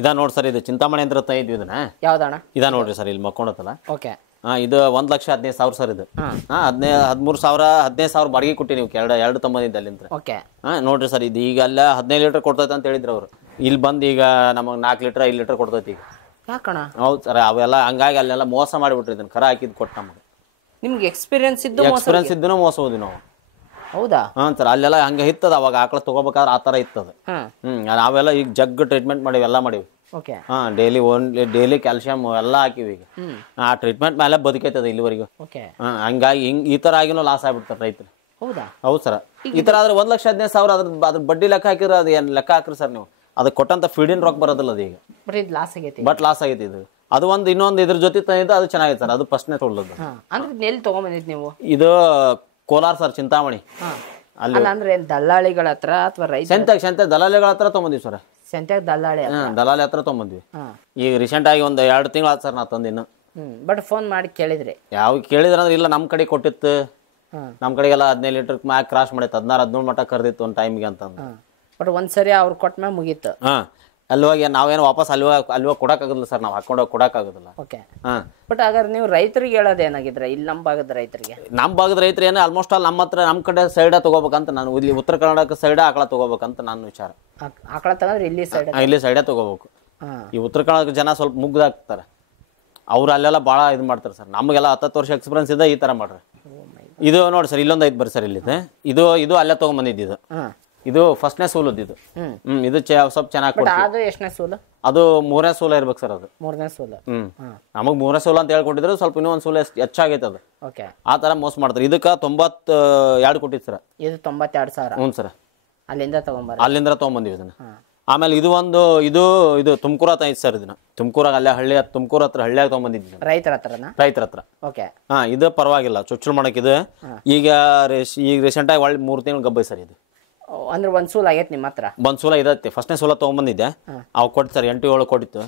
ಇದ ನೋಡಿ ಸರ್ ಇದು ಚಿಂತಾಮಣಿ ಅಂತ ಇದ್ವಿ ಇದನ್ನ ಯಾವ್ದಣ್ಣ ಇದ ನೋಡ್ರಿ ಸರ್ ಇಲ್ಲಿ ಮಕ್ಕೊಂಡತ್ತಲ್ಲ ಓಕೆ ಇದು 1,15,000 ಸರ್ ಇದು 13,000 15,000 ಬಾಡಿಗೆ ಕೊಟ್ಟಿ ನೀವು ಎರಡು ತಮ್ಮನಿದ್ದ ಅಲ್ಲಿಂದ ಓಕೆ ನೋಡ್ರಿ ಸರ್ ಇದು ಈಗ ಅಲ್ಲ 15 ಲೀಟರ್ ಕೊಡ್ತೈತೆ ಅಂತ ಹೇಳಿದ್ರು ಅವ್ರು ಇಲ್ಲಿ ಬಂದು ಈಗ ನಮಗೆ 4 ಲೀಟರ್ 5 ಲೀಟರ್ ಕೊಡ್ತೈತಿ ಈಗ ಯಾಕಣ ಹೌದು ಸರ್ ಅವೆಲ್ಲ ಹಂಗಾಗಿ ಅಲ್ಲೆಲ್ಲ ಮೋಸ ಮಾಡಿಬಿಟ್ರಿ ಇದನ್ನ ಕರ ಹಾಕಿದ್ ಕೊಟ್ಟು ನಮಗೆ ನಿಮ್ಗೆ ಎಕ್ಸ್ಪೀರಿಯನ್ಸ್ ಇದ್ದೂ ಮೋಸ ಹೋದ್ವಿ ನಾವು ಹೌದಾ ಸರ್ ಅಲ್ಲೆಲ್ಲ ಹಂಗೆ ಇತ್ತದ ಅವಾಗ ಆಕಳ ತಗೋಬೇಕಾದ್ರೆ ಆ ಥರ ಇತ್ತದ ನಾವೆಲ್ಲ ಈಗ ಜಗ್ ಟ್ರೀಟ್ಮೆಂಟ್ ಮಾಡಿವಿ ಎಲ್ಲ ಮಾಡಿವಿ ಓಕೆ ಡೈಲಿ ಕ್ಯಾಲ್ಸಿಯಂ ಎಲ್ಲ ಹಾಕಿವಿ ಈಗ ಆ ಟ್ರೀಟ್ಮೆಂಟ್ ಮೇಲೆ ಬದುಕೈತದ ಇಲ್ಲಿವರೆಗೂ ಓಕೆ ಹಂಗಾಗಿ ಈ ಥರ ಆಗಿನೂ ಲಾಸ್ ಆಗ್ಬಿಡ್ತಾರೆ ರೈತರು ಹೌದಾ ಹೌದು ಸರ್ ಈ ಥರ ಆದ್ರೆ 1,15,000 ಅದ್ರ ಬಡ್ಡಿ ಲೆಕ್ಕ ಹಾಕಿದ್ರೆ ಅದು ಏನು ಲೆಕ್ಕ ಹಾಕ್ರಿ ಸರ್ ನೀವು ಅದಕ್ಕೆ ಕೊಟ್ಟಂತ ಫೀಡಿನ ರೊಕ್ಕ ಬರೋದಿಲ್ಲ ಅದು ಈಗ ಬಟ್ ಲಾಸ್ ಆಗೈತಿ ಇದು ಅದು ಇನ್ನೊಂದು ಇದ್ರ ಜೊತೆ ತಂದಿದ್ದು ಅದು ಚೆನ್ನಾಗೈತೆ ಸರ್ ಅದು ಫಸ್ಟ್ನೇ ತೊಗೊಳ್ಳೋದು ಅಂದ್ರೆ ಎಲ್ಲಿ ತಗೊಂಬಂದಿದ್ ನೀವು ಇದು ಕೋಲಾರ ಸರ್ ಚಿಂತಾಮಣಿ ಅಲ್ಲ ಅಂದ್ರೆ ದಲ್ಲಾಳಿಗಳ ಹತ್ರ ಅಥವಾ ರೈತ ಸಂತೆ ದಲಾಲಿಗಳ ಹತ್ರ ತೊಗೊಂಬಂದಿವಿ ಸರ್ ಸಂತ್ಯಾಗ ದಲ್ಲಾಳಿ ದಲಾಲಿ ಹತ್ರ ತೊಗೊಂಬಂದ್ವಿ ಈಗ ರೀಸೆಂಟ್ ಆಗಿ ಒಂದು 2 ತಿಂಗಳು ಆಯ್ತು ಸರ್ ನಾ ತಂದಿನ್ನು ಬಟ್ ಫೋನ್ ಮಾಡಿ ಕೇಳಿದ್ರಿ ಯಾವ ಕೇಳಿದ್ರಂದ್ರೆ ಇಲ್ಲ ನಮ್ಮ ಕಡೆ ಕೊಟ್ಟಿತ್ತು ನಮ್ಮ ಕಡೆಗೆಲ್ಲ 15 ಲೀಟರ್ ಮ್ಯಾಗ ಕ್ರಾಸ್ ಮಾಡೈತೆ 16-17 ಮಟ್ಟ ಕರೆದಿತ್ತು ಒಂದು ಟೈಮಿಗೆ ಅಂತಂದು ಬಟ್ ಒಂದ್ಸರಿ ಅವ್ರು ಕೊಟ್ಟ ಮುಗೀತು ಅಲ್ವಾಗ ನಾವೇನು ವಾಪಸ್ ಅಲ್ವಾಗ ಕೊಡಕ್ಕಾಗೋದಿಲ್ಲ ಸರ್ ನಾವು ಹಾಕೊಂಡೋಗಿ ಕೊಡಕ್ಕಾಗೋದಿಲ್ಲ ಓಕೆ ಬಟ್ ಹಾಗಾದ್ರೆ ನೀವು ರೈತರಿಗೆ ಹೇಳೋದು ಏನಾಗಿದ್ರೆ ಇಲ್ಲಿ ನಮ್ಮ ಭಾಗದ ರೈತರಿಗೆ ನಮ್ಮ ಭಾಗದ ರೈತರು ಏನು ಆಲ್ಮೋಸ್ಟ್ ಆಲ್ ನಮ್ಮ ಹತ್ರ ನಮ್ಮ ಕಡೆ ಸೈಡ ತಗೋಬೇಕಂತ ನಾನು ಇಲ್ಲಿ ಉತ್ತರ ಕರ್ನಾಟಕ ಸೈಡ ಆಕಳ ತಗೋಬೇಕಂತ ನನ್ನ ವಿಚಾರ ಆಕಳ ತಗೊಂಡ್ರೆ ಇಲ್ಲಿ ಸೈಡೇ ತಗೋಬೇಕು ಈ ಉತ್ತರ ಕರ್ನಾಟಕ ಜನ ಸ್ವಲ್ಪ ಮುಗ್ದಾಕ್ತಾರೆ ಅವ್ರು ಅಲ್ಲೆಲ್ಲ ಭಾಳ ಇದು ಮಾಡ್ತಾರೆ ಸರ್ ನಮಗೆಲ್ಲ 10 ವರ್ಷ ಎಕ್ಸ್ಪೀರಿಯನ್ಸ್ ಇದೆ ಈ ಥರ ಮಾಡ್ರಿ ಇದು ನೋಡಿ ಸರ್ ಇಲ್ಲೊಂದು ಐತೆ ಬರ್ರಿ ಸರ್ ಇಲ್ಲಿದೆ ಇದು ಅಲ್ಲೇ ತೊಗೊಂಬಂದಿದ್ದು ಇದು ಫಸ್ಟ್ನೇ ಸೂಲದ್ದು ಇದು ಇದು ಸ್ವಲ್ಪ ಚೆನ್ನಾಗಿ ಅದು ಎಷ್ಟನೇ ಸೂಲು ಅದು 3ನೇ ಸೂಲ ಇರ್ಬೇಕು ಸರ್ ಅದು 3ನೇ ಸೂಲು ನಮಗ್ 3ನೇ ಸೂಲ ಅಂತ ಹೇಳ್ಕೊಟ್ಟಿದ್ರು ಸ್ವಲ್ಪ ಇನ್ನೊಂದು ಸೂಲ ಹೆಚ್ಚಾಗೈತೆ ಅದು ಆ ತರ ಮೋಸ ಮಾಡ್ತಾರೆ ಇದಕ್ಕ 92 ಕೊಟ್ಟಿತ್ತು ಸರ್ ಇದು 92,000 ಹ್ಞೂ ಸರ್ ಅಲ್ಲಿಂದ ತಗೊಂಬಂದಿವಿ ಇದನ್ನ ಆಮೇಲೆ ಇದು ತುಮಕೂರ ಐತಿ ಸರ್ ಇದನ್ನ ತುಮಕೂರಾಗ ಅಲ್ಲೇ ತುಮಕೂರ ಹತ್ರ ಹಳ್ಳಿಯಾಗ ತಗೊಂಬಂದಿದ್ದೀನಿ ರೈತರ ಹತ್ರ ಇದು ಪರವಾಗಿಲ್ಲ ಚೊಚ್ಚಲು ಮಾಡಕ್ ಇದು ಈಗ ರೀಸೆಂಟ್ ಆಗಿ 3 ತಿಂಗಳು ಗಬ್ಬೈ ಸರ್ ಇದು ಅಂದ್ರೆ ಒಂದ್ ಸೂಲ ಆಗೈತೆ ನಿಮ್ಮ ಹತ್ರ ಒಂದ್ ಸೂಲ ಇದತ್ತೆ ಫಸ್ಟ್ನೇ ಸೂಲ ತಗೊಂಬಂದಿದ್ದೆ ಅವ್ ಕೊಡ್ತಾರೆ 8-7 ಕೊಟ್ಟಿತ್ತು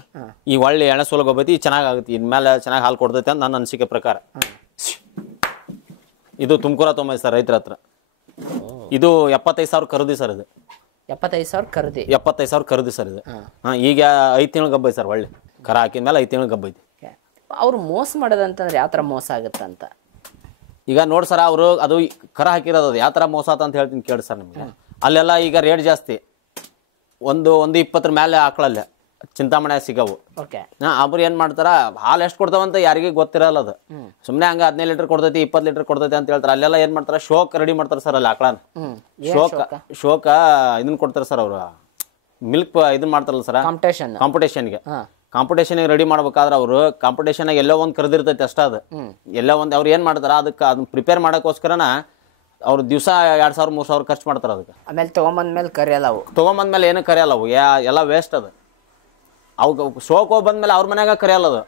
ಈ ಒಳ್ಳೆ 2ನೇ ಸೂಲ ಗೊಬ್ಬೈತಿ ಚೆನ್ನಾಗತ್ತೆ ಇನ್ಮೇಲೆ ಚೆನ್ನಾಗಿ ಹಾಲು ಕೊಡ್ತೈತೆ ಅಂತ ನನ್ನ ಅನಿಸಿಕೆ ಪ್ರಕಾರ ಇದು ತುಮಕೂರ ತೊಗೊಂಬಂದಿ ಸರ್ ರೈತರ ಹತ್ರ ಇದು 75,000 ಖರೀದಿ ಸರ್ ಇದು 75,000 ಖರೀದಿ ಸರ್ ಇದು ಈಗ 5 ತಿಂಗಳು ಗಬ್ಬೈತಿ ಸರ್ ಒಳ್ಳೆ ಕರ ಹಾಕಿದ್ಮೇಲೆ 5 ತಿಂಗಳು ಗಬ್ಬೈತಿ ಅವ್ರು ಮೋಸ ಮಾಡೋದಂತಂದ್ರೆ ಯಾವ ತರ ಮೋಸ ಆಗುತ್ತಂತ ಈಗ ನೋಡಿ ಸರ್ ಅವರು ಅದು ಕರ ಹಾಕಿರೋದು ಯಾವ ತರ ಮೋಸ ಅಂತ ಹೇಳ್ತೀನಿ ಕೇಳಿ ಸರ್ ನಿಮಗೆ ಅಲ್ಲೆಲ್ಲ ಈಗ ರೇಟ್ ಜಾಸ್ತಿ ಒಂದು 20 ಮೇಲೆ ಆಕಳಲ್ಲೇ ಚಿಂತಾಮಣಿ ಸಿಗವು ಅವ್ರು ಏನ್ ಮಾಡ್ತಾರ ಹಾಲು ಎಷ್ಟು ಕೊಡ್ತಾವಂತ ಯಾರಿಗೆ ಗೊತ್ತಿರಲ್ಲ ಅದು ಸುಮ್ನೆ ಹಂಗ 15 ಲೀಟರ್ ಕೊಡ್ತೈತಿ 20 ಲೀಟರ್ ಕೊಡ್ತೈತಿ ಅಂತ ಹೇಳ್ತಾರೆ ಅಲ್ಲೆಲ್ಲ ಏನ್ ಮಾಡ್ತಾರ ಶೋಕ್ ರೆಡಿ ಮಾಡ್ತಾರ ಸರ್ ಅಲ್ಲಿ ಆಕಳನ ಶೋಕ ಇದನ್ನ ಕೊಡ್ತಾರ ಸರ್ ಅವ್ರು ಮಿಲ್ಕ್ ಇದನ್ನ ಮಾಡ್ತಾರಲ್ಲ ಸರ್ ಕಾಂಪಿಟೇಷನ್ ರೆಡಿ ಮಾಡ್ಬೇಕಾದ್ರೆ ಅವರು ಕಾಂಪಿಟೇಷನ್ ಎಲ್ಲೋ ಒಂದ್ ಕರೆದಿರ್ತೈತಿ ಅಷ್ಟ ಅದು ಎಲ್ಲೋ ಒಂದ್ ಅವ್ರು ಏನ್ ಮಾಡ್ತಾರ ಅದಕ್ಕೆ ಅದನ್ನ ಪ್ರಿಪೇರ್ ಮಾಡಕ್ಕೋಸ್ಕರನ ಅವ್ರು ದಿವಸ 2,000-3,000 ಖರ್ಚು ಮಾಡ್ತಾರ ಅದಕ್ಕೆ ಆಮೇಲೆ ತಗೊಂಬಂದ್ಮೇಲೆ ಏನು ಕರೆಯಲ್ಲ ಅವು ಎಲ್ಲ ವೇಸ್ಟ್ ಅದು ಅವು ಶೋಕ್ ಹೋಗಿ ಬಂದ್ಮೇಲೆ ಅವ್ರ ಮನ್ಯಾಗ ಕರೆಯಲ್ಲ ಅದು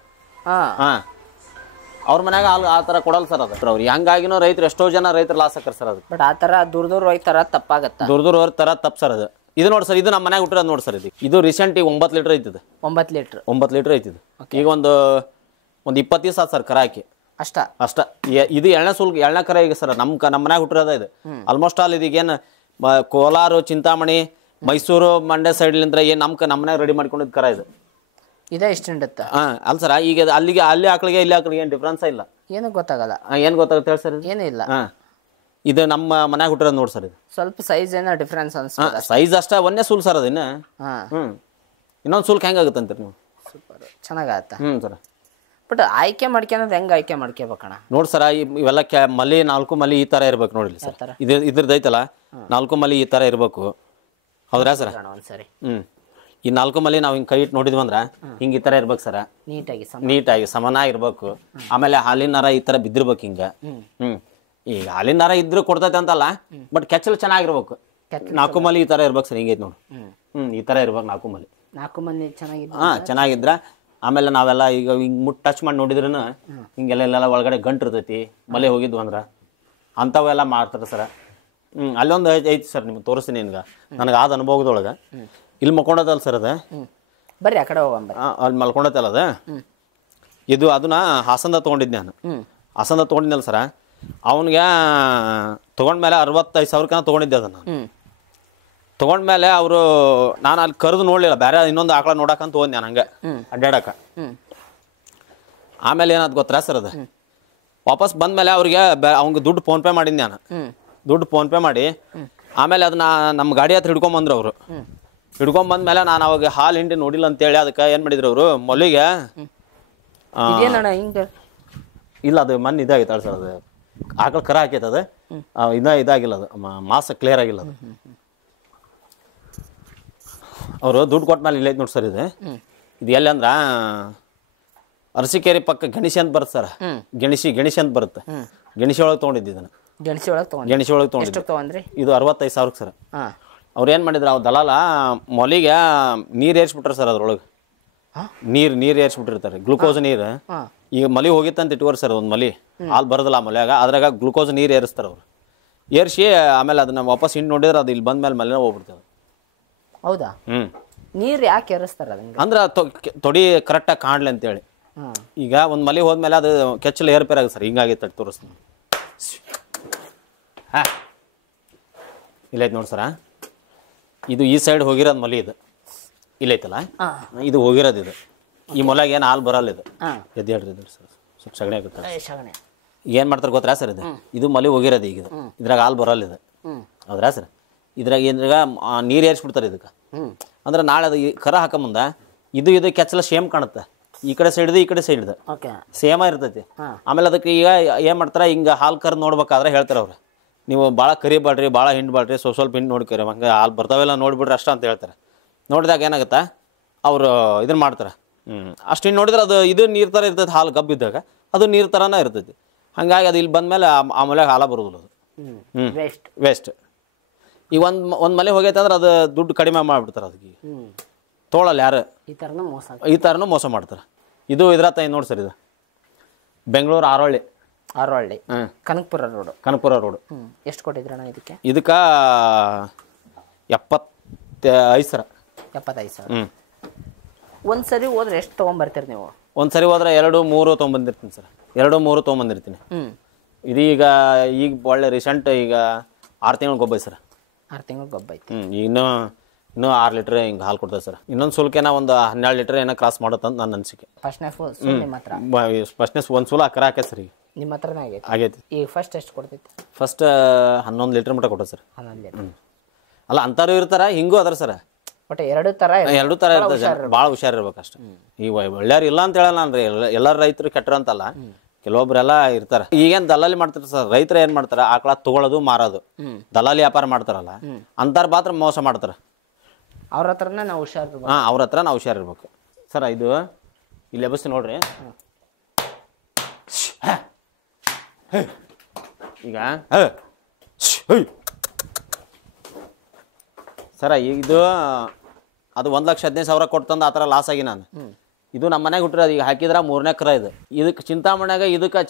ಅವ್ರ ಮನ್ಯಾಗ ಆ ತರ ಕೊಡಲ್ಲ ಸರ್ ಅದು ಅವ್ರು ಹಂಗಾಗಿನೂ ರೈತರು ಎಷ್ಟೋ ಜನ ರೈತರು ಲಾಸ್ ಹಾಕರ್ ಸರ್ ಅದು ಬಟ್ ಆ ತರ ದೂರ ಹೋಯ್ತಾರ ತಪ್ಪಾಗತ್ತ ದೂರ ತರ ತಪ್ಪು ಸರ್ ಅದು ಇದು ನೋಡಿ ಸರ್ ಇದು ನಮ್ಮ ಮನ್ಯಾಗ ಹುಟ್ಟಿರೋದು ನೋಡಿ ಸರ್ ಇದು ರೀಸೆಂಟ್ ಈಗ 9 ಲೀಟರ್ ಐತಿದು 9 ಲೀಟರ್ ಐತಿದು ಈಗ ಒಂದು 20 ದಿವಸ ಆಯ್ತು ಸರ್ ಕರ ಹಾಕಿ ಅಷ್ಟ ಇದು 2ನೇ ಕರ ಈಗ ಸರ್ ನಮ್ಮ ಮನ್ಯಾಗ ಹುಟ್ಟಿರೋದ ಇದು ಆಲ್ಮೋಸ್ಟ್ ಆಲ್ ಇದೀಗೇನು ಕೋಲಾರ ಚಿಂತಾಮಣಿ ಮೈಸೂರು ಮಂಡ್ಯ ಸೈಡ್ಲಿಂದ ಏನ್ ನಮ್ಮ ಮನ್ಯಾಗ ರೆಡಿ ಮಾಡ್ಕೊಂಡಿದ್ ಕರ ಇದು ಅಲ್ಲ ಸರ್ ಈಗ ಅಲ್ಲಿ ಆಕಳಿಗೆ ಇಲ್ಲಿ ಆಕಳಿಗೆ ಏನ್ ಡಿಫ್ರೆನ್ಸ್ ಇಲ್ಲ ಏನು ಗೊತ್ತಾಗಲ್ಲ ಏನ್ ಗೊತ್ತಾಗುತ್ತೆ ಹೇಳಿ ಸರ್ ಏನೂ ಇಲ್ಲ ಇದು ನಮ್ಮ ಮನ್ಯಾಗ ಹುಟ್ಟಿರೋದು ನೋಡಿ ಸರ್ ಇದು ಸ್ವಲ್ಪ ಸೈಜ್ ಏನೋ ಡಿಫ್ರೆನ್ಸ್ ಅನ್ಸುತ್ತೆ ಸೈಜ್ ಅಷ್ಟ ಒಂದೇ ಸೂಲ್ ಸರ್ ಅದು ಇನ್ನೊಂದು ಸೂಲ್ಕ್ ಹೆಂಗಾಗುತ್ತಂತೀರಿ ನೀವು ಸೂಪರ್ ಚೆನ್ನಾಗತ್ತ ಸರ್ ಬಟ್ ಆಯ್ಕೆ ಮಾಡ್ಕೊಳೋದು ಹೆಂಗ್ ಆಯ್ಕೆ ಮಾಡ್ಕೋಬೇಕಣ್ಣ ನೋಡಿ ಸರ್ ಇವೆಲ್ಲ ಮಲ್ಲಿ 4 ಮಲ್ಲಿ ಈ ತರ ಇರ್ಬೇಕು ನೋಡಿಲಿ ಸರ್ ಇದ್ರದ್ದು ಐತಲ್ಲ 4 ಮಲ್ಲಿ ಈ ತರ ಇರ್ಬೇಕು ಹೌದ್ರಾ ಸರ್ ಒಂದ್ಸರಿ ಈ 4 ಮಲ್ಲಿ ನಾವು ಹಿಂಗ್ ಕೈ ಇಟ್ಟು ನೋಡಿದ್ವಿ ಅಂದ್ರ ಹಿಂಗ ಈ ತರ ಇರ್ಬೇಕು ಸರ್ ನೀಟಾಗಿ ಸಮನಾಗಿರ್ಬೇಕು ಆಮೇಲೆ ಹಾಲಿನ ನರ ಈ ತರ ಬಿದ್ದಿರ್ಬೇಕು ಹಿಂಗ ಈಗ ಹಾಲಿನ ನರ ಇದ್ರು ಕೊಡ್ತೈತೆ ಅಂತಲ್ಲ ಬಟ್ ಕೆಚ್ಚಲು ಚೆನ್ನಾಗಿರ್ಬೇಕು 4 ಮಲ್ಲಿ ಈ ತರ ಇರ್ಬೇಕು ಸರ್ ಹಿಂಗೈತೆ ನೋಡಿ ಈ ತರ ಇರ್ಬೇಕು 4 ಮಲ್ಲಿ ಚೆನ್ನಾಗಿದ್ರ ಆಮೇಲೆ ನಾವೆಲ್ಲ ಈಗ ಹಿಂಗ್ ಮುಟ್ ಟಚ್ ಮಾಡಿ ನೋಡಿದ್ರೂ ಹಿಂಗೆಲ್ಲ ಒಳಗಡೆ ಗಂಟು ಇರ್ತೈತಿ ಮಲೆ ಹೋಗಿದ್ವು ಅಂದ್ರ ಅಂಥವೆಲ್ಲ ಮಾಡ್ತಾರೆ ಸರ್ ಅಲ್ಲೊಂದು ಐತಿ ಸರ್ ನಿಮ್ಗೆ ತೋರಿಸ್ತೀನಿ ನಿನ್ಗೆ ನನಗೆ ಆದ ಅನುಭವದೊಳಗೆ ಇಲ್ಲಿ ಮಲ್ಕೊಂಡದಲ್ಲ ಸರ್ ಅದ ಬರ್ರಿ ಆ ಕಡೆ ಹೋಗಂಬ ಅಲ್ಲಿ ಮಲ್ಕೊಂಡತ್ತಲ್ಲ ಅದ ಇದು ಅದನ್ನ ಹಾಸನದ ತೊಗೊಂಡಿದ್ದೆ ನಾನು ಹಾಸನದ ತೊಗೊಂಡಿದ್ದಲ್ಲ ಸರ ಅವನಿಗೆ ತೊಗೊಂಡ್ಮೇಲೆ 65,000 ತೊಗೊಂಡಿದ್ದೆ ಅದನ್ನು ತೊಗೊಂಡ್ಮೇಲೆ ಅವರು ನಾನು ಅಲ್ಲಿ ಕರೆದು ನೋಡಲಿಲ್ಲ, ಬೇರೆ ಇನ್ನೊಂದು ಆಕಳ ನೋಡಕ್ಕಂತ ಹೋದ್ ನಾನು ಹಂಗೆ ಅಡ್ಡಾಡಕ್ಕೆ. ಆಮೇಲೆ ಏನಾದ್ ಗೊತ್ತಾ ಸರ್, ಅದು ವಾಪಸ್ ಬಂದ್ಮೇಲೆ ಅವ್ರಿಗೆ ಅವ್ನಿಗೆ ದುಡ್ಡು ಫೋನ್ಪೇ ಮಾಡಿದ್ದೆ ನಾನು. ದುಡ್ಡು ಫೋನ್ಪೇ ಮಾಡಿ ಆಮೇಲೆ ಅದನ್ನ ನಮ್ಮ ಗಾಡಿ ಹತ್ರ ಹಿಡ್ಕೊಂಬಂದ್ರು ಅವರು. ಹಿಡ್ಕೊಂಬಂದ್ಮೇಲೆ ನಾನು ಅವಾಗ ಹಾಲು ಹಿಂಡಿ ನೋಡಿಲ್ಲ ಅಂತೇಳಿ ಅದಕ್ಕೆ ಏನು ಮಾಡಿದ್ರು ಅವರು ಮೊಲಿಗೆ ಇಲ್ಲ ಅದು ಮಣ್ಣು ಇದಾಗಿತ್ತು ಸರ್, ಅದು ಆಕಳ ಕರ ಹಾಕೈತೆ ಅದು ಇದಾಗಿಲ್ಲ, ಅದು ಮಾಸ ಕ್ಲಿಯರ್ ಆಗಿಲ್ಲ ಅದು. ಅವರು ದುಡ್ಡು ಕೊಟ್ಮೇಲೆ ಇಲ್ಲ ನೋಡಿ ಸರ್, ಇದು ಎಲ್ಲಿ ಅಂದ್ರ ಅರಸಿಕೇರಿ ಪಕ್ಕ ಗಣೇಶಿ ಅಂತ ಬರುತ್ತೆ ಸರ್. ಗಣೇಶಿ ಅಂತ ಬರುತ್ತೆ. ಗಣೇಶಿ ಒಳಗೆ ತೊಗೊಂಡಿದ್ದು ಇದನ್ನು. ಗಣೇಶಿ ಒಳಗೆ ತೊಗೊಂಡಿದ್ದು ಇದು 65,000 ಸರ್. ಅವ್ರು ಏನು ಮಾಡಿದ್ರು, ಅವ್ರು ದಲಾಲ ಮೊಲಿಗೆ ನೀರು ಏರ್ಸ್ಬಿಟ್ರೆ ಸರ್, ಅದ್ರೊಳಗೆ ನೀರು ಏರ್ಸ್ಬಿಟ್ಟಿರ್ತಾರೆ, ಗ್ಲುಕೋಸ್ ನೀರು. ಈಗ ಮಲಿ ಹೋಗಿತ್ತಂತ ಇಟ್ಕೋರಿ ಸರ್, ಒಂದು ಮಲಿ ಹಾಲು ಬರೋದಿಲ್ಲ ಆ ಮಲಿಯಾಗ, ಅದ್ರಾಗ ಗ್ಲುಕೋಸ್ ನೀರು ಏರಿಸ್ತಾರೆ ಅವ್ರು. ಏರ್ಸಿ ಆಮೇಲೆ ಅದನ್ನ ವಾಪಸ್ ಹಿಂಡಿ ನೋಡಿದ್ರೆ ಅದು ಇಲ್ಲಿ ಬಂದ್ಮೇಲೆ ಮಲಿನ ಹೋಗ್ಬಿಡ್ತದೆ. ಹೌದಾ? ನೀರು ಯಾಕೆ ಏರಿಸ್ತಾರ? ಅಂದ್ರೆ ತೊಡಿ ಕರೆಕ್ಟಾಗಿ ಕಾಣ್ಲಿ ಅಂತೇಳಿ. ಈಗ ಒಂದು ಮಲಿ ಹೋದ್ಮೇಲೆ ಅದು ಕೆಚ್ಚಲು ಏರ್ಪೇರ್ ಆಗುತ್ತೆ ಸರ್, ಹಿಂಗಾಗಿತ್ತು ತೋರಿಸ್ತೀನಿ. ಇಲ್ಲೈತೆ ನೋಡಿ ಸರ, ಇದು ಈ ಸೈಡ್ ಹೋಗಿರೋದು ಮಲಿ, ಇದು ಇಲ್ಲೈತಲ್ಲ, ಇದು ಹೋಗಿರೋದು. ಇದು ಈ ಮೊಲಾಗ ಏನು ಹಾಲು ಬರಲ್ಲ, ಇದು ಎದ್ದು ಹೇಳ್ರಿ ಸರ್, ಸ್ವಲ್ಪ ಸಗಣಿ ಆಗುತ್ತೆ. ಏನು ಮಾಡ್ತಾರೆ ಗೊತ್ತಾ ಸರ್, ಇದು ಮಲಿ ಹೋಗಿರೋದು. ಈಗ ಇದ್ರಾಗ ಹಾಲು ಬರಲ್ಲ ಇದು, ಹೌದ್ರಾ ಸರ್? ಇದ್ರಾಗ ಏನ್ರಾಗ ನೀರು ಏರಿಸ್ಬಿಡ್ತಾರೆ ಇದಕ್ಕೆ. ಅಂದ್ರೆ ನಾಳೆ ಅದು ಕರ ಹಾಕಂಬಂದ ಇದು ಕೆಚ್ಚಲ ಸೇಮ್ ಕಾಣುತ್ತೆ, ಈ ಕಡೆ ಸೈಡ್ದು ಈ ಕಡೆ ಸೈಡ್ದು ಸೇಮ ಇರ್ತೈತಿ. ಆಮೇಲೆ ಅದಕ್ಕೆ ಈಗ ಏನು ಮಾಡ್ತಾರೆ, ಹಿಂಗೆ ಹಾಲು ಕರೆದು ನೋಡ್ಬೇಕಾದ್ರೆ ಹೇಳ್ತಾರೆ ಅವ್ರು, ನೀವು ಭಾಳ ಕರಿಬೇಡ್ರಿ, ಭಾಳ ಹಿಂಡ್ಬೇಡ್ರಿ, ಸ್ವಲ್ಪ ಹಿಂಡಿ ನೋಡ್ಕೊರಿ, ಹಂಗೆ ಹಾಲು ಬರ್ತಾವೆಲ್ಲ ನೋಡಿಬಿಡ್ರಿ ಅಷ್ಟ ಅಂತ ಹೇಳ್ತಾರೆ. ನೋಡಿದಾಗ ಏನಾಗುತ್ತೆ, ಅವರು ಇದನ್ನ ಮಾಡ್ತಾರೆ. ಅಷ್ಟು ಹಿಂಗೆ ನೋಡಿದ್ರೆ ಅದು ಇದು ನೀರು ಥರ ಇರ್ತೈತಿ, ಹಾಲು ಗಬ್ಬಿದ್ದಾಗ ಅದು ನೀರು ಥರನೇ ಇರ್ತೈತಿ. ಹಂಗಾಗಿ ಅದು ಇಲ್ಲಿ ಬಂದಮೇಲೆ ಆ ಮಲೆಗೆ ಹಾಲು ಬರೋದಿಲ್ಲ, ಅದು ವೇಸ್ಟ್. ಈಗ ಒಂದು ಮಲೆ ಹೋಗೈತೆ ಅಂದ್ರೆ ಅದು ದುಡ್ಡು ಕಡಿಮೆ ಮಾಡಿಬಿಡ್ತಾರೆ, ಅದಕ್ಕೆ ತೊಗೊಳಲ್ಲ ಯಾರು. ಈ ಥರನೂ ಮೋಸ ಮಾಡ್ತಾರೆ. ಇದು ಇದ್ರತ್ತ ನೋಡಿ ಸರ್, ಇದು ಬೆಂಗಳೂರು ಆರೋಳ್ಳಿ ಕನಕಪುರ ರೋಡು. ಎಷ್ಟು ಕೊಟ್ಟಿದ್ರಣ್ಣ ಇದಕ್ಕೆ? ಇದಕ್ಕೆ 75 ಸರ್. 75,000. ಒಂದ್ಸರಿ ಹೋದ್ರೆ ಎಷ್ಟು ತೊಗೊಂಬರ್ತೀರಿ ನೀವು? ಒಂದ್ಸರಿ ಹೋದ್ರೆ 2-3 ತೊಗೊಂಬಂದಿರ್ತೀನಿ ಸರ್, 2-3 ತೊಗೊಂಬಂದಿರ್ತೀನಿ. ಇದೀಗ ಒಳ್ಳೆ ರೀಸೆಂಟ್ ಈಗ 6 ತಿಂಗಳು ಗೊಬ್ಬ ಸರ್. 6 ತಿಂಗಳು ಗೊಬ್ಬ ಐತಿ. ಇನ್ನೂ 6 ಲೀಟ್ರ್ ಹಿಂಗೆ ಹಾಲು ಕೊಡ್ತದೆ ಸರ್. ಇನ್ನೊಂದು ಸುಲ್ಕೇನ ಒಂದು 12 ಲೀಟ್ರ್ ಏನೋ ಕ್ರಾಸ್ ಮಾಡುತ್ತಂತ ನನ್ನ ಅನಿಸಿಕೆ. ಫಸ್ಟ್ನೆಸ್ ಒಂದು ಸುಲ ಕರ ಹಾಕೈತೆ ಸರ್. ಈಗ ನಿಮ್ಮ ಹತ್ರನೇ ಆಗೈತಿ. ಈಗ ಫಸ್ಟ್ ಎಷ್ಟು ಕೊಡ್ತೈತಿ? ಫಸ್ಟ್ 11 ಲೀಟ್ರ್ ಮಟ್ಟ ಕೊಟ್ಟೆ ಸರ್. 11 ಲೀಟ್ರ್. ಅಲ್ಲ ಅಂತಾರು ಇರ್ತಾರ, ಹಿಂಗೂ ಅದ್ರ ಸರ್. ಬಟ್ ಎರಡು ಥರ ಇರ್ತದೆ, ಭಾಳ ಹುಷಾರಿರ್ಬೇಕು ಅಷ್ಟೇ. ಈ ಒಳ್ಳೆಯವ್ರು ಇಲ್ಲ ಅಂತ ಹೇಳಲ್ಲ ನಾನು, ಎಲ್ಲರೂ ರೈತರು ಕೆಟ್ಟರು ಅಂತಲ್ಲ, ಕೆಲವೊಬ್ರೆಲ್ಲ ಇರ್ತಾರೆ. ಈಗೇನು ದಲಾಲಿ ಮಾಡ್ತಾರೆ ಸರ್, ರೈತರು ಏನು ಮಾಡ್ತಾರೆ, ಆಕಳ ತಗೊಳ್ಳೋದು ಮಾರೋದು, ದಲಾಲಿ ವ್ಯಾಪಾರ ಮಾಡ್ತಾರಲ್ಲ ಅಂತಾರ ಮಾತ್ರ ಮೋಸ ಮಾಡ್ತಾರೆ. ಅವ್ರ ಹತ್ರನೇ ನಾವು ಹುಷಾರಿರ್ಬೇಕು. ಅವ್ರ ಹತ್ರ ನಾವು ಹುಷಾರಿರ್ಬೇಕು ಸರ್. ಇದು ಇಲ್ಲಿ ಎಬಸ್ತಿ ನೋಡ್ರಿ. ಈಗ ಸರ ಇದು ಅದು 1,15,000 ಕೊಡ್ತಂದು ಆ ಥರ ಲಾಸ್ ಆಗಿ ನಾನು. ಇದು ನಮ್ಮ ಮನೆಗೆ ಹುಟ್ಟಿರೋದು. ಈಗ ಹಾಕಿದ್ರೆ 3ನೇ ಕರ ಇದು. ಇದಕ್ಕೆ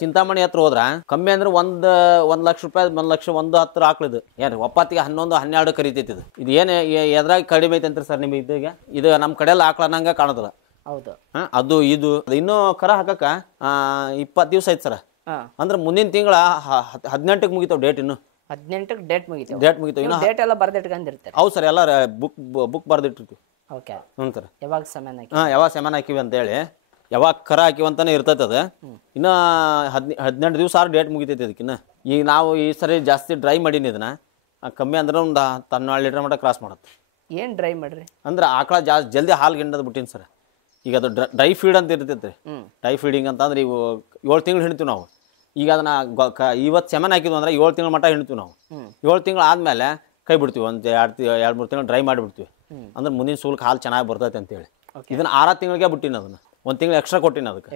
ಚಿಂತಾಮಣಿ ಹತ್ರ ಹೋದ್ರ ಕಮ್ಮಿ ಅಂದ್ರೆ 1 ಲಕ್ಷ ರೂಪಾಯಿ, 1 ಲಕ್ಷ 10 ಆಕಳಿದು ಏನ್ರಿ ಒಪ್ಪತ್ತಿಗೆ 11-12 ಕರಿತೈತಿ. ಇದು ಏನು ಎದ್ರಾಗ ಕಡಿಮೆ ಐತೆ ಅಂತೀರಿ ಸರ್ ನಿಮಗೆ? ಇದು ನಮ್ಮ ಕಡೆಯಲ್ಲಿ ಆಕಳನಂಗೆ ಕಾಣೋದಿಲ್ಲ. ಹೌದು. ಅದು ಇದು ಇನ್ನೂ ಕರ ಹಾಕಕ್ಕ 20 ದಿವಸ ಐತೆ ಸರ್. ಅಂದ್ರೆ ಮುಂದಿನ ತಿಂಗಳ 18ಕ್ಕೆ ಮುಗಿತಾವ ಡೇಟ್. ಇನ್ನು 18ಕ್ಕೆ ಡೇಟ್ ಮುಗಿತಾವ. ಇನ್ನು ಡೇಟ್ ಎಲ್ಲ ಬರ್ದಿಟ್ಕೊಂಡಿರ್ತಾರೆ. ಹೌದು ಸರ್, ಎಲ್ಲ ಬುಕ್ ಬರ್ದಿಟ್ಟಿರ್ತೀವಿ. ಓಕೆ. ಹ್ಞೂ ಸರ್. ಯಾವಾಗ ಸಮಾನ ಯಾವಾಗ ಸಮಾನ ಹಾಕಿವಿ ಅಂತೇಳಿ, ಯಾವಾಗ ಕರ ಹಾಕಿವಿ ಅಂತಾನೆ ಇರ್ತೈತೆ ಅದು. ಇನ್ನು 18 ದಿವಸ ಡೇಟ್ ಮುಗಿತೈತಿ ಅದಕ್ಕಿನ್ನ. ಈಗ ನಾವು ಈ ಸರಿ ಜಾಸ್ತಿ ಡ್ರೈ ಮಾಡೀನಿ ಇದನ್ನ. ಕಮ್ಮಿ ಅಂದ್ರೆ ಒಂದು 12 ಲೀಟ್ರ್ ಮಟ್ಟ ಕ್ರಾಸ್ ಮಾಡುತ್ತೆ. ಏನು ಡ್ರೈ ಮಾಡ್ರಿ ಅಂದ್ರೆ ಆಕಳ ಜಾಸ್ತಿ ಜಲ್ದಿ ಹಾಲು ಗಿಂಡದ್ ಬಿಟ್ಟಿನಿ ಸರ್. ಈಗ ಅದು ಡ್ರೈ ಫೀಡ್ ಅಂತ ಇರ್ತೈತೆ ರೀ. ಡ್ರೈ ಫೀಡಿಂಗ್ ಅಂತಂದ್ರೆ ಇವು 7 ತಿಂಗಳು ಹಿಡ್ತೀವಿ ನಾವು. ಈಗ ಅದನ್ನ ಇವತ್ತು ಸೆಮನ್ ಹಾಕಿದ್ವು ಅಂದ್ರೆ 7 ತಿಂಗಳ ಮಟ್ಟ ಹಿಡ್ತೀವಿ ನಾವು. 7 ತಿಂಗಳು ಆದ್ಮೇಲೆ ಕೈ ಬಿಡ್ತೀವಿ, ಒಂದು 2-3 ತಿಂಗಳು ಡ್ರೈ ಮಾಡಿಬಿಡ್ತೀವಿ. ಅಂದ್ರೆ ಮುಂದಿನ ಸೂಲ್ಕ್ ಹಾಲು ಚೆನ್ನಾಗಿ ಬರ್ತೈತೆ ಅಂತೇಳಿ ಇದನ್ನ 6 ತಿಂಗಳಿಗೆ ಬಿಟ್ಟಿನಿ. ಅದನ್ನ 1 ತಿಂಗಳು ಎಕ್ಸ್ಟ್ರಾ ಕೊಟ್ಟಿನಿ ಅದಕ್ಕೆ.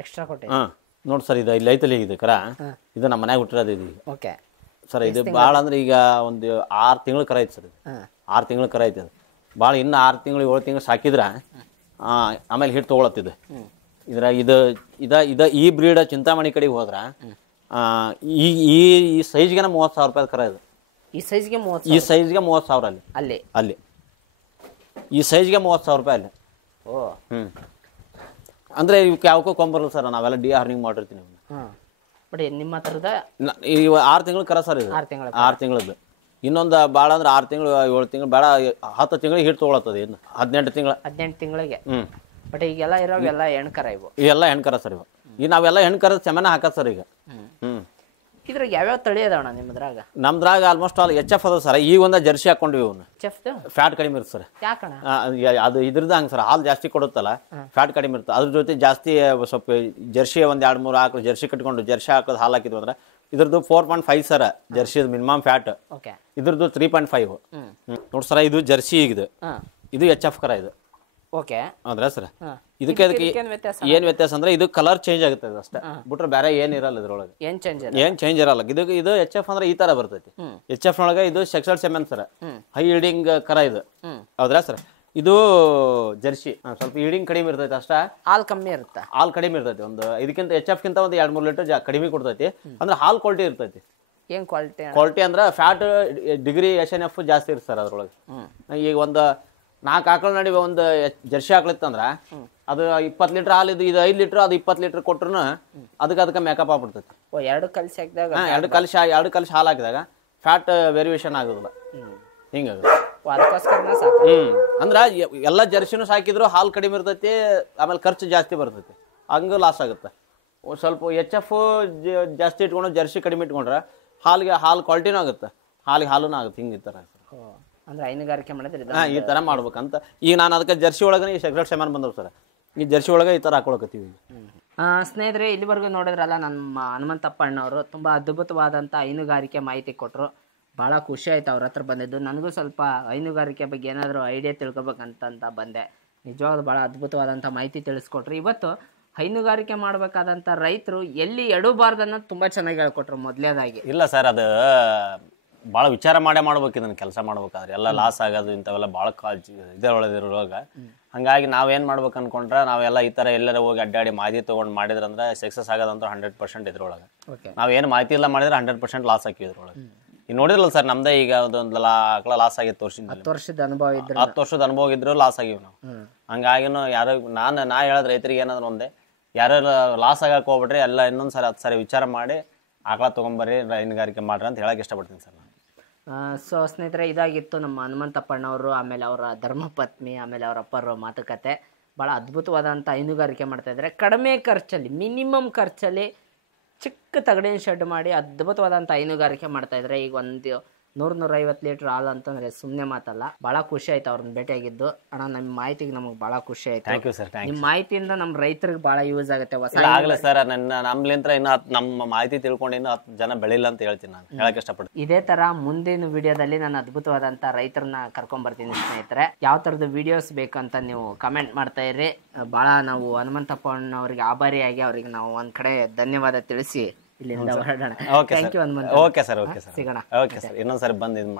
ನೋಡಿ ಸರ್, ಇದು ಇಲ್ಲಿ ಐತಲ್ಲ ಇದು ಕರ, ಇದು ನಮ್ಮ ಮನ್ಯಾಗ ಹುಟ್ಟಿರೋದು ಇದು. ಓಕೆ ಸರ್, ಇದು ಭಾಳ ಅಂದ್ರೆ ಈಗ ಒಂದು 6 ತಿಂಗಳು ಕರ ಐತೆ ಸರ್. ಇದು 6 ತಿಂಗಳು ಕರ ಐತೆ ಅದು. ಭಾಳ ಇನ್ನು 6 ತಿಂಗಳು 7 ತಿಂಗಳು ಸಾಕಿದ್ರೆ ಆಮೇಲೆ ಹಿಟ್ಟು ತೊಗೊಳತ್ತಿದ್ದು. ಇದ್ರಾಗ ಈ ಬ್ರೀಡ್ ಚಿಂತಾಮಣಿ ಕಡೆಗೆ ಹೋದ್ರೆ ಈ ಸೈಜ್ಗೆ 30,000 ರೂಪಾಯಿ ಕರ ಇದು. ಈ ಸೈಜ್ಗೆ 30,000 ಅಲ್ಲಿ ಈ ಸೈಜ್ಗೆ 30,000 ರೂಪಾಯಿ ಅಲ್ಲಿ. ಅಂದ್ರೆ ಇವಕ್ಕೆ ಯಾವಕ್ಕೂ ಕೊಂಬರಲ್ಲ ಸರ್. ನಾವೆಲ್ಲ ಡಿಹಾರ್ನಿಂಗ್ ಮಾಡಿರ್ತೀನಿ. ಬಟ್ ನಿಮ್ಮ ಹತ್ರದ 6 ತಿಂಗಳು ಕರ ಸರ್ ಇದು. 6 ತಿಂಗಳದ್ದು ಇನ್ನೊಂದು ಭಾಳ ಅಂದ್ರೆ 6 ತಿಂಗಳು 7 ತಿಂಗಳು ಬೇಡ 10 ತಿಂಗಳಿಗೆ ಹಿಟ್ಟು ತೊಗೊಳತ್ತದ ಇನ್ನು 18 ತಿಂಗಳು 18 ತಿಂಗಳಿಗೆ. ಬಟ್ ಈಗೆಲ್ಲ ಇರೋವೆಲ್ಲ ಹೆಣ್ಕರ ಇವು. ಇವೆಲ್ಲ ಹೆಣ್ಕರ ಸರ್ ಇವು. ಈಗ ನಾವೆಲ್ಲ ಹೆಣ್ಕರ ಸೆಮೆನ ಹಾಕತ್ ಸರ್ ಈಗ. ಇದ್ರಾಗ ಯಾವ್ಯಾವ ತಳಿ ಅದಾವಣ ನಿಮ್ಮದ್ರಾಗ? ನಮ್ದ್ರಾಗ ಆಲ್ಮೋಸ್ಟ್ ಆಲ್ HF ಅದ ಸರ್. ಈಗ ಒಂದು ಜರ್ಸಿ ಹಾಕೊಂಡ್ವಿ ಇವನ್ನ. ಫ್ಯಾಟ್ ಕಡಿಮೆ ಇರುತ್ತೆ ಸರ್. ಯಾಕಣ? ಅದು ಇದ್ರದ್ದು ಹಂಗೆ ಸರ್, ಹಾಲು ಜಾಸ್ತಿ ಕೊಡುತ್ತಲ್ಲ, ಫ್ಯಾಟ್ ಕಡಿಮೆ ಇರುತ್ತೆ. ಅದ್ರ ಜೊತೆ ಜಾಸ್ತಿ ಸ್ವಲ್ಪ ಜರ್ಸಿ ಒಂದು 2-3 ಹಾಕಿ ಜರ್ಸಿ ಕಟ್ಕೊಂಡು ಜರ್ಸಿ ಹಾಕೋದು ಹಾಲು ಹಾಕಿದ್ವಿ ಅಂದ್ರೆ ಇದ್ರದ್ದು 4.5 ಸರ್ ಜರ್ಸಿ ಮಿನಿಮಮ್ ಫ್ಯಾಟ್. ಇದ್ರದ್ದು 3.5. ನೋಡಿ ಸರ, ಇದು ಜರ್ಸಿ ಈಗಿದೆ, ಇದು HF ಕರ ಇದು. ಓಕೆ, ಹೌದ್ರಾ ಸರ್? ಇದಕ್ಕೆ ಏನ್ ವ್ಯತ್ಯಾಸ ಅಂದ್ರೆ ಇದು ಕಲರ್ ಚೇಂಜ್ ಆಗುತ್ತೆ ಅಷ್ಟೇ, ಬಿಟ್ರೆ ಬೇರೆ ಏನ್ ಇರಲ್ಲ ಇದ್ರೊಳಗೆ. ಏನ್ ಚೇಂಜ್ ಇರಲ್ಲ. ಇದು HF ಅಂದ್ರೆ ಈ ತರ ಬರ್ತೈತಿ. HF ನೊಳಗೆ ಇದು sexual semen sir, high yielding ಕರ ಇದು. ಹೌದ್ರಾ ಸರ್? ಇದು ಜರ್ಸಿ ಸ್ವಲ್ಪ ಈಲ್ಡಿಂಗ್ ಕಡಿಮೆ ಇರ್ತೈತಿ ಅಷ್ಟ, ಹಾಲು ಕಮ್ಮಿ ಇರುತ್ತೆ. ಹಾಲು ಕಡಿಮೆ ಇರ್ತೈತಿ. ಒಂದು ಇದಕ್ಕಿಂತ HF ಗಿಂತ ಒಂದು 2-3 ಲೀಟರ್ ಕಡಿಮೆ ಕೊಡ್ತೈತಿ. ಅಂದ್ರೆ ಹಾಲು ಕ್ವಾಲಿಟಿ ಇರ್ತೈತಿ. ಏನ್ ಕ್ವಾಲಿಟಿ ಅಂದ್ರೆ ಫ್ಯಾಟ್ ಡಿಗ್ರಿ SNF ಜಾಸ್ತಿ ಇರುತ್ತೆ ಸರ್ ಅದ್ರೊಳಗೆ. ಈಗ ಒಂದು 4 ಆಕಳ ನಡುವೆ ಒಂದು ಜರ್ಸಿ ಹಾಕ್ಲಿತ್ತಂದ್ರ ಅದು 20 ಲೀಟರ್ ಹಾಲು, ಇದು 5 ಲೀಟರ್, ಅದು 20 ಲೀಟರ್ ಕೊಟ್ರು ಅದಕ್ಕೆ ಮೇಕಪ್ ಆಗ್ಬಿಡ್ತೈತಿ. 2 ಕಲ್ಸಿ ಹಾಕಿದಾಗ 2 ಕಲ್ಸಿ ಹಾಲು ಹಾಕಿದಾಗ ಫ್ಯಾಟ್ ವೇರಿಯೇಷನ್ ಆಗೋದಿಲ್ಲ, ಹಿಂಗಾಗುತ್ತೆ. ಅಂದ್ರ ಎಲ್ಲ ಜರ್ಸಿನೂ ಸಾಕಿದ್ರು ಹಾಲು ಕಡಿಮೆ ಇರ್ತೈತಿ, ಆಮೇಲೆ ಖರ್ಚು ಜಾಸ್ತಿ ಬರ್ತೈತಿ, ಹಂಗ ಲಾಸ್ ಆಗುತ್ತೆ. ಸ್ವಲ್ಪ HF ಜಾಸ್ತಿ ಇಟ್ಕೊಂಡು ಜರ್ಸಿ ಕಡಿಮೆ ಇಟ್ಕೊಂಡ್ರೆ ಹಾಲು ಕ್ವಾಲಿಟಿನೂ ಆಗುತ್ತೆ, ಹಾಲೂನು ಆಗುತ್ತೆ. ಹಿಂಗೆ ಈ ಥರ ಅಂದ್ರೆ ಹೈನುಗಾರಿಕೆ ಮಾಡಿದ್ರೆ ಈ ತರ ಮಾಡ್ಬೇಕಂತ. ಈಗ ನಾನು ಅದಕ್ಕೆ ಜರ್ಸಿ ಒಳಗನೆ ಈ ಸೆಕ್ರೆಟ್ ಸೆಮೆನ್ ಬಂದವ್ ಸರ್, ಈ ಜರ್ಸಿ ಒಳಗೆ ಈ ತರ ಹಾಕೊಳಕತ್ತೀವಿ. ಸ್ನೇಹಿತರೆ, ಇಲ್ಲಿವರೆಗೂ ನೋಡಿದ್ರಲ್ಲ, ನಮ್ಮ ಹನುಮಂತಪ್ಪ ಅಣ್ಣವರು ತುಂಬಾ ಅದ್ಭುತವಾದಂಥ ಹೈನುಗಾರಿಕೆ ಮಾಹಿತಿ ಕೊಟ್ಟರು. ಭಾಳ ಖುಷಿ ಆಯ್ತು ಅವ್ರ ಹತ್ರ ಬಂದಿದ್ದು. ನನಗೂ ಸ್ವಲ್ಪ ಹೈನುಗಾರಿಕೆ ಬಗ್ಗೆ ಏನಾದರೂ ಐಡಿಯಾ ತಿಳ್ಕೊಬೇಕಂತ ಬಂದೆ. ನಿಜವಾಗ್ಲೂ ಭಾಳ ಅದ್ಭುತವಾದಂಥ ಮಾಹಿತಿ ತಿಳಿಸ್ಕೊಟ್ರು. ಇವತ್ತು ಹೈನುಗಾರಿಕೆ ಮಾಡಬೇಕಾದಂಥ ರೈತರು ಎಲ್ಲಿ ಎಡಬಾರ್ದು ಅನ್ನೋದು ತುಂಬ ಚೆನ್ನಾಗಿ ಹೇಳ್ಕೊಟ್ರು. ಮೊದಲೇದಾಗಿ ಇಲ್ಲ ಸರ್, ಅದು ಭಾಳ ವಿಚಾರ ಮಾಡ್ಬೇಕು ಇದನ್ನ ಕೆಲಸ ಮಾಡ್ಬೇಕಾದ್ರೆ. ಎಲ್ಲ ಲಾಸ್ ಆಗೋದು ಇಂಥವೆಲ್ಲ ಭಾಳ ಕಾಳಜಿ ಇದರೊಳಗಿರುವಾಗ, ಹಂಗಾಗಿ ನಾವೇನು ಮಾಡ್ಬೇಕು ಅನ್ಕೊಂಡ್ರೆ ನಾವೆಲ್ಲ ಈ ಥರ ಎಲ್ಲರ ಹೋಗಿ ಅಡ್ಡಾಡಿ ಮಾಹಿತಿ ತೊಗೊಂಡು ಮಾಡಿದ್ರಂದ್ರೆ ಸಕ್ಸಸ್ ಆಗೋದಂತ 100% ಇದ್ರೊಳಗೆ. ನಾವೇನು ಮಾಹಿತಿ ಇಲ್ಲ ಮಾಡಿದ್ರೆ 100% ಲಾಸ್ ಹಾಕಿ ಇದ್ರೊಳಗೆ. ಈಗ ನೋಡಿರಲ್ಲ ಸರ್, ನಮ್ದೇ ಈಗ ಒಂದು ಆಕಳ ಲಾಸ್ ಆಗಿತ್ತು. 10 ವರ್ಷದ ಅನುಭವ ಇದ್ರು ಲಾಸ್ ಆಗಿವಿ ನಾವು. ಹಂಗಾಗಿನೂ ಯಾರು ನಾ ಹೇಳೋದು ರೈತರಿಗೆ ಏನಾದ್ರು ಒಂದೇ, ಯಾರು ಲಾಸ್ ಆಗಕ್ಕೆ ಹೋಗ್ಬಿಟ್ರಿ, ಎಲ್ಲ ಇನ್ನೊಂದು ಸರಿ 10 ಸರಿ ವಿಚಾರ ಮಾಡಿ ಆಕಳ ತೊಗೊಂಬರ್ರಿ, ಹೈನುಗಾರಿಕೆ ಮಾಡ್ರಿ ಅಂತ ಹೇಳಕ್ಕೆ ಇಷ್ಟಪಡ್ತೀನಿ ಸರ್ ನಾನು. ಸೊ ಸ್ನೇಹಿತರೆ, ಇದಾಗಿತ್ತು ನಮ್ಮ ಹನುಮಂತಪ್ಪಣ್ಣವರು, ಆಮೇಲೆ ಅವರ ಧರ್ಮಪತ್ನಿ, ಆಮೇಲೆ ಅವರ ಅಪ್ಪರ ಮಾತುಕತೆ. ಭಾಳ ಅದ್ಭುತವಾದಂಥ ಹೈನುಗಾರಿಕೆ ಮಾಡ್ತಾಯಿದ್ದಾರೆ. ಕಡಿಮೆ ಖರ್ಚಲ್ಲಿ, ಮಿನಿಮಮ್ ಖರ್ಚಲ್ಲಿ ಚಿಕ್ಕ ತಗಡಿನ ಶೆಡ್ ಮಾಡಿ ಅದ್ಭುತವಾದಂಥ ಹೈನುಗಾರಿಕೆ ಮಾಡ್ತಾಯಿದ್ದಾರೆ. ಈಗ ಒಂದು 100-150 ಲೀಟ್ರ್ ಹಾಲು ಅಂತಂದರೆ ಸುಮ್ಮನೆ ಮಾತಲ್ಲ. ಭಾಳ ಖುಷಿ ಆಯ್ತು ಅವ್ರನ್ನ ಭೇಟಿಯಾಗಿದ್ದು. ಅಣ್ಣ, ನಿಮ್ಮ ಮಾಹಿತಿಗೆ ನಮಗೆ ಭಾಳ ಖುಷಿ ಆಯ್ತು. Thank you sir. ನಿಮ್ಮ ಮಾಹಿತಿಯಿಂದ ನಮ್ಮ ರೈತರಿಗೆ ಭಾಳ ಯೂಸ್ ಆಗುತ್ತೆ. ಆಗಲಿ ಸರ್, ನಮ್ಲಿಂತ್ರ ಇನ್ನು ನಮ್ಮ ಮಾಹಿತಿ ತಿಳ್ಕೊಂಡು ಇನ್ನೂ 10 ಜನ ಬೆಳಿಲ್ಲ ಅಂತ ಹೇಳ್ತೀನಿ, ನಾನು ಹೇಳಕ್ಕೆ ಇಷ್ಟಪಡ್ತೀನಿ. ಇದೇ ಥರ ಮುಂದಿನ ವಿಡಿಯೋದಲ್ಲಿ ನಾನು ಅದ್ಭುತವಾದಂಥ ರೈತರನ್ನ ಕರ್ಕೊಂಡ್ಬರ್ತೀನಿ ಸ್ನೇಹಿತರೆ. ಯಾವ ಥರದ ವಿಡಿಯೋಸ್ ಬೇಕಂತ ನೀವು ಕಮೆಂಟ್ ಮಾಡ್ತಾ ಇರ್ರಿ. ಭಾಳ ನಾವು ಹನುಮಂತಪ್ಪನವರಿಗೆ ಆಭಾರಿಯಾಗಿ ಅವರಿಗೆ ನಾವು ಒಂದು ಕಡೆ ಧನ್ಯವಾದ ತಿಳಿಸಿ ಇಲ್ಲಿಂದ ಹೊರಡೋಣ. Thank you Hanumantha. Okay sir, ಸಿಗೋಣ. ಓಕೆ ಸರ್, ಇನ್ನೊಂದ್ಸರಿ ಬಂದು ಇದು ಮಾಡೋಣ.